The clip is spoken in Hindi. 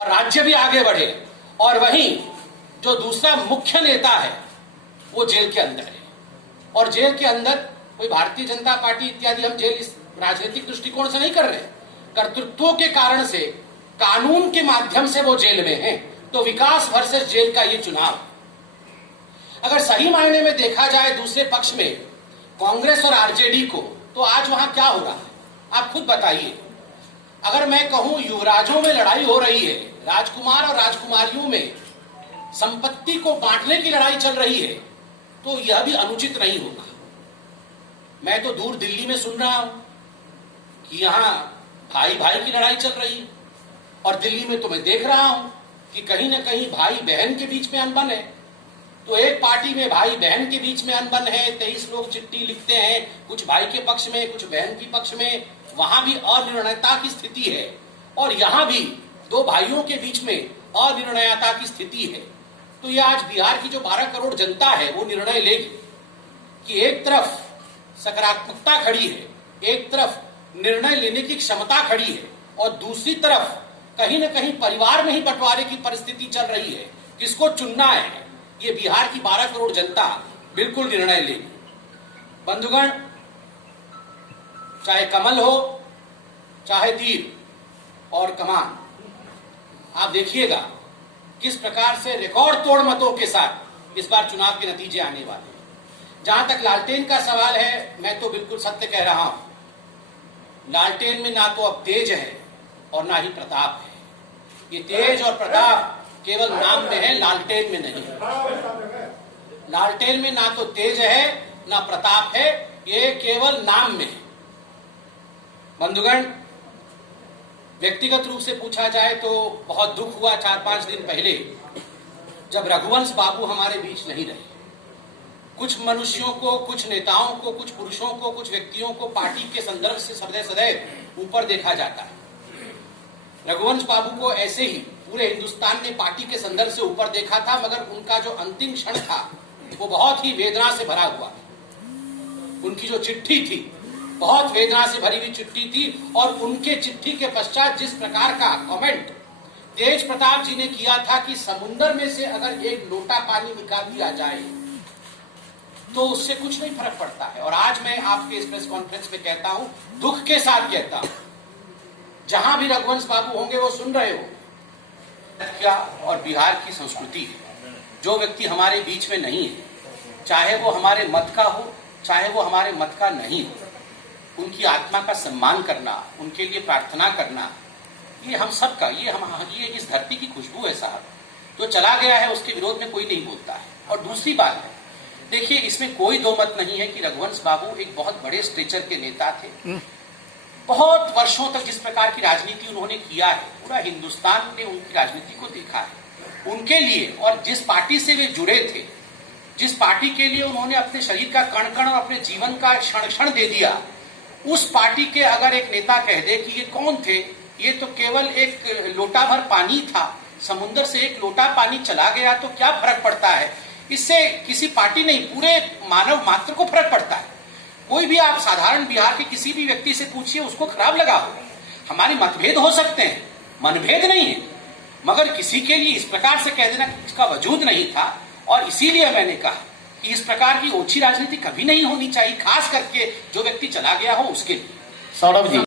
राज्य भी आगे बढ़े और वहीं जो दूसरा मुख्य नेता है वो जेल के अंदर है। और जेल के अंदर कोई भारतीय जनता पार्टी इत्यादि हम जेल इस राजनीतिक दृष्टिकोण से नहीं कर रहे, कर्तृत्वों के कारण से कानून के माध्यम से वो जेल में है। तो विकास वर्सेस जेल का ये चुनाव, अगर सही मायने में देखा जाए दूसरे पक्ष में कांग्रेस और आरजेडी को, तो आज वहां क्या हो रहा है आप खुद बताइए। अगर मैं कहूं युवराजों में लड़ाई हो रही है, राजकुमार और राजकुमारियों में संपत्ति को बांटने की लड़ाई चल रही है, तो यह भी अनुचित नहीं होगा। मैं तो दूर दिल्ली में सुन रहा हूं कि यहां भाई भाई की लड़ाई चल रही है, और दिल्ली में तो मैं देख रहा हूं कि कहीं ना कहीं भाई बहन के बीच में अनबन है। तो एक पार्टी में भाई बहन के बीच में अनबन है, 23 लोग चिट्ठी लिखते हैं, कुछ भाई के पक्ष में कुछ बहन के पक्ष में, वहां भी अनिर्णयता की स्थिति है। और यहां भी दो भाइयों के बीच में अनिर्णयता की स्थिति है। तो यह आज बिहार की जो 12 करोड़ जनता है वो निर्णय लेगी कि एक तरफ सकारात्मकता खड़ी है, एक तरफ निर्णय लेने की क्षमता खड़ी है, और दूसरी तरफ कहीं ना कहीं परिवार में ही बंटवारे की परिस्थिति चल रही है। किसको चुनना है ये बिहार की 12 करोड़ जनता बिल्कुल निर्णय लेगी। बंधुगण, चाहे कमल हो चाहे तीर और कमान, आप देखिएगा किस प्रकार से रिकॉर्ड तोड़ मतों के साथ इस बार चुनाव के नतीजे आने वाले हैं। जहां तक लालटेन का सवाल है, मैं तो बिल्कुल सत्य कह रहा हूं। लालटेन में ना तो अब तेज है और ना ही प्रताप है। ये तेज और प्रताप केवल नाम में है, लालटेन में नहीं है। लालटेन में ना तो तेज है ना प्रताप है, ये केवल नाम में है। बंधुगण, व्यक्तिगत रूप से पूछा जाए तो बहुत दुख हुआ 4-5 दिन पहले जब रघुवंश बाबू हमारे बीच नहीं रहे। कुछ मनुष्यों को, कुछ नेताओं को, कुछ पुरुषों को, कुछ व्यक्तियों को पार्टी के संदर्भ से सदैव ऊपर देखा जाता है। रघुवंश बाबू को ऐसे ही पूरे हिंदुस्तान ने पार्टी के संदर्भ से ऊपर देखा था, मगर उनका जो अंतिम क्षण था वो बहुत ही वेदना से भरा हुआ। उनकी जो चिट्ठी थी बहुत वेदना से भरी हुई चिट्ठी थी, और उनके चिट्ठी के पश्चात जिस प्रकार का कमेंट तेज प्रताप जी ने किया था कि समुद्र में से अगर एक लोटा पानी निकाल दिया जाए तो उससे कुछ नहीं फर्क पड़ता है। और आज मैं आपके इस प्रेस कॉन्फ्रेंस में कहता हूं, दुख के साथ कहता हूं, जहां भी रघुवंश बाबू होंगे वो सुन रहे हो क्या, और बिहार की संस्कृति है। जो व्यक्ति हमारे बीच में नहीं है, चाहे वो हमारे मत का हो चाहे वो हमारे मत का नहीं हो, उनकी आत्मा का सम्मान करना, उनके लिए प्रार्थना करना, ये हम सबका, ये इस धरती की खुशबू है साहब। जो चला गया है उसके विरोध में कोई नहीं बोलता है। और दूसरी बात है, देखिए इसमें कोई दो मत नहीं है कि रघुवंश बाबू एक बहुत बड़े स्ट्रेचर के नेता थे। बहुत वर्षों तक जिस प्रकार की राजनीति उन्होंने किया है, पूरा हिंदुस्तान ने उनकी राजनीति को देखा है। उनके लिए और जिस पार्टी से वे जुड़े थे, जिस पार्टी के लिए उन्होंने अपने शरीर का कण कण और अपने जीवन का क्षण क्षण दे दिया, उस पार्टी के अगर एक नेता कह दे कि ये कौन थे, ये तो केवल एक लोटा भर पानी था, समुद्र से एक लोटा पानी चला गया तो क्या फर्क पड़ता है, इससे किसी पार्टी नहीं पूरे मानव मात्र को फर्क पड़ता है। कोई भी आप साधारण बिहार के किसी भी व्यक्ति से पूछिए, उसको खराब लगा हो। हमारे मतभेद हो सकते हैं, मनभेद नहीं है, मगर किसी के लिए इस प्रकार से कह देना कि इसका वजूद नहीं था। और इसीलिए मैंने कहा कि इस प्रकार की ओछी राजनीति कभी नहीं होनी चाहिए, खास करके जो व्यक्ति चला गया हो उसके लिए। सौरभ जी।